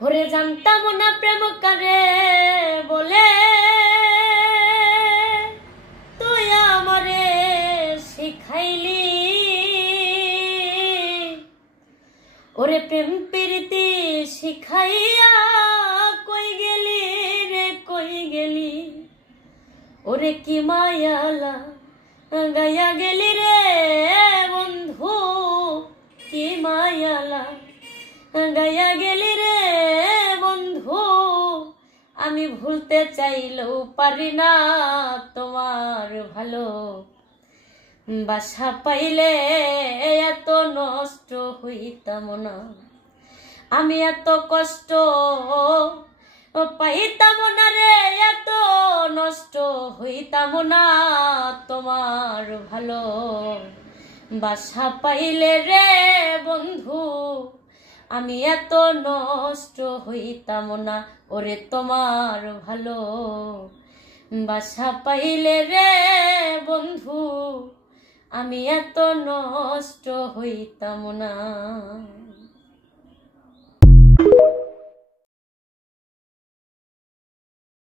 ওরে জানতাম না প্রেম করে বলে তুই আমারে শিখাইলি। ওরে প্রেম প্রীতি শিখাইয়া কই গেলি রে কই গেলি। ওরে কি মায়ালা গায়া গেলি রে বন্ধু, কি মায়ালা গায়া গেলি রে বন্ধু। আমি ভুলতে চাইলেও পারি না তোমার ভালো বাসা পাইলে এত নষ্ট হইতাম না। আমি এত কষ্ট পাইতাম না রে, এত নষ্ট হইতাম না তোমার ভালো বাসা পাইলে রে বন্ধু। আমি এত নষ্ট হইতাম না ওরে তোমার ভালো বাসা পাইলে রে বন্ধু। আমি এত নষ্ট হইতাম না।